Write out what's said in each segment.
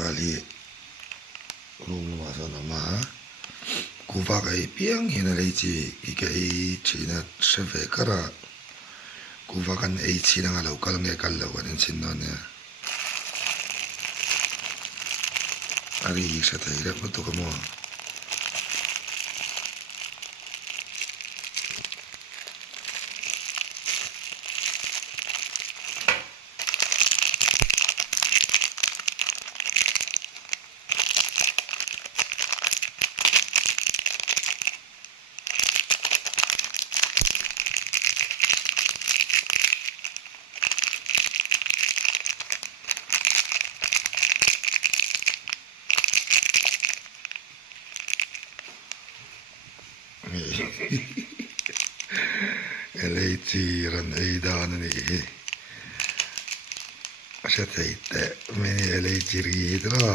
bali lung ma sa na ma ku va kai piang hin lei chi ki kai china seve kara ku va kan ei chi na lo kal nge kal lo kan chin no ne ari sa thai ra ma to ka mo lei chi ran ei da na ni sa thai te me lei chi ri tra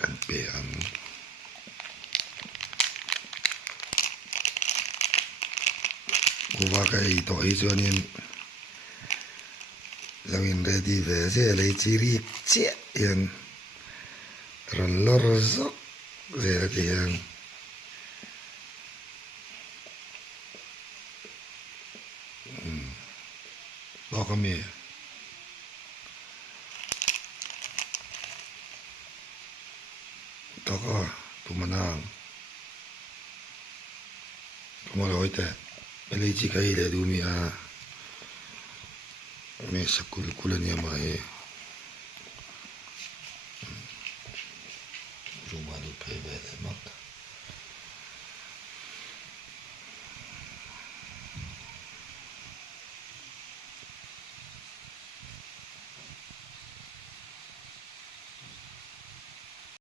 kan pe an ku va kai to ei chuanin lawin ready ve se lei chi ri che yan ran lor zok ve ti yan lo kami to ko tumanang tumalo ite lei chi kai le du mi a me sakul kulan ya mai